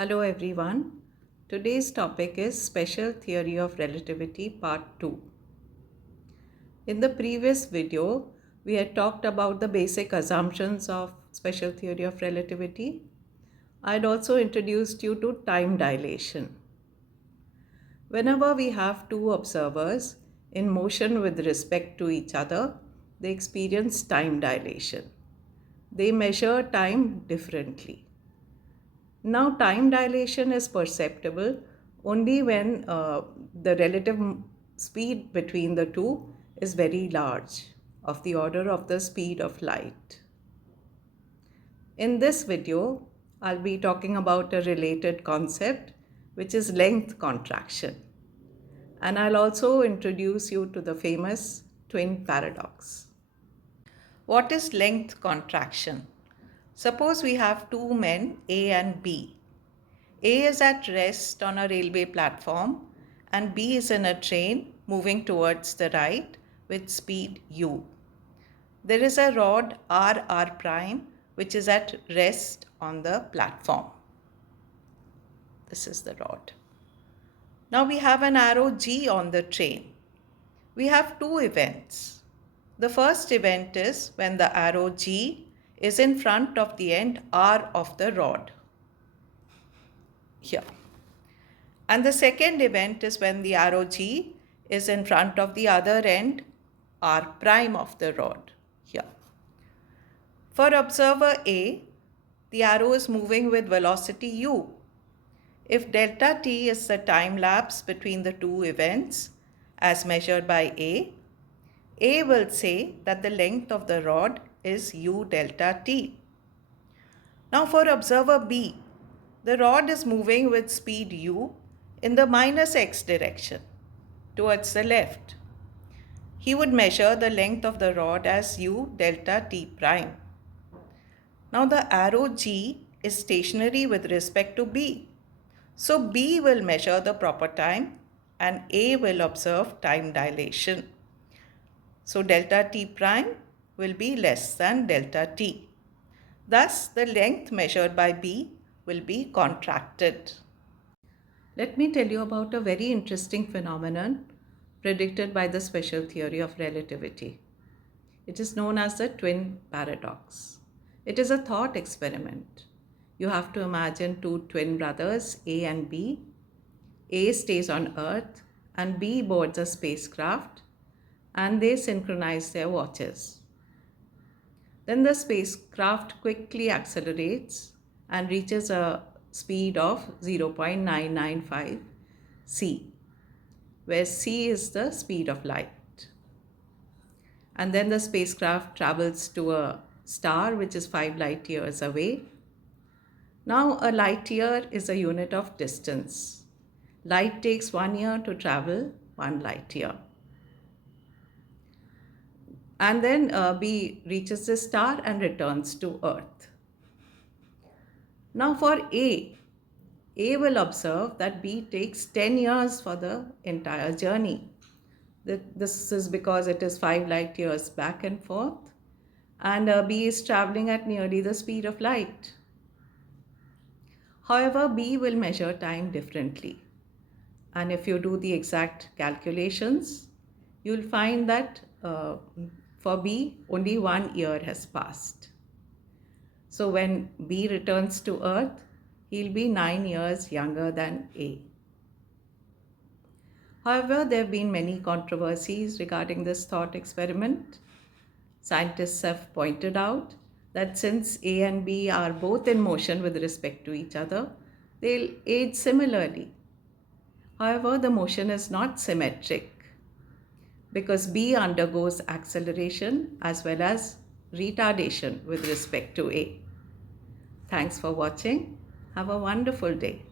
Hello everyone. Today's topic is Special Theory of Relativity Part 2. In the previous video, we had talked about the basic assumptions of Special Theory of Relativity. I had also introduced you to time dilation. Whenever we have two observers in motion with respect to each other, they experience time dilation. They measure time differently. Now, time dilation is perceptible only when the relative speed between the two is very large, of the order of the speed of light. In this video, I'll be talking about a related concept, which is length contraction. And I'll also introduce you to the famous twin paradox. What is length contraction? Suppose we have two men, A and B. A is at rest on a railway platform and B is in a train moving towards the right with speed u. There is a rod r prime which is at rest on the platform. This is the rod. Now we have an arrow G on the train. We have two events. The first event is when the arrow G is in front of the end R of the rod. Here. And the second event is when the arrow G is in front of the other end R prime of the rod, here. For observer A, the arrow is moving with velocity u. If delta t is the time lapse between the two events as measured by A will say that the length of the rod is u delta t. Now for observer B, the rod is moving with speed u in the minus x direction, towards the left. He would measure the length of the rod as u delta t prime. Now the arrow G is stationary with respect to B. So B will measure the proper time and A will observe time dilation. So delta t prime will be less than delta t. Thus the length measured by B will be contracted. Let me tell you about a very interesting phenomenon predicted by the special theory of relativity. It is known as the twin paradox. It is a thought experiment. You have to imagine two twin brothers, A and B. A stays on Earth and B boards a spacecraft and they synchronize their watches. Then the spacecraft quickly accelerates and reaches a speed of 0.995 c, where c is the speed of light. And then the spacecraft travels to a star which is 5 light years away. Now a light year is a unit of distance. Light takes 1 year to travel 1 light year. And then B reaches the star and returns to Earth. Now for A will observe that B takes 10 years for the entire journey. This is because it is 5 light years back and forth, and B is traveling at nearly the speed of light. However, B will measure time differently. And if you do the exact calculations, you'll find that for B, only 1 year has passed. So when B returns to Earth, he'll be 9 years younger than A. However, there have been many controversies regarding this thought experiment. Scientists have pointed out that since A and B are both in motion with respect to each other, they'll age similarly. However, the motion is not symmetric because B undergoes acceleration as well as retardation with respect to A. Thanks for watching. Have a wonderful day.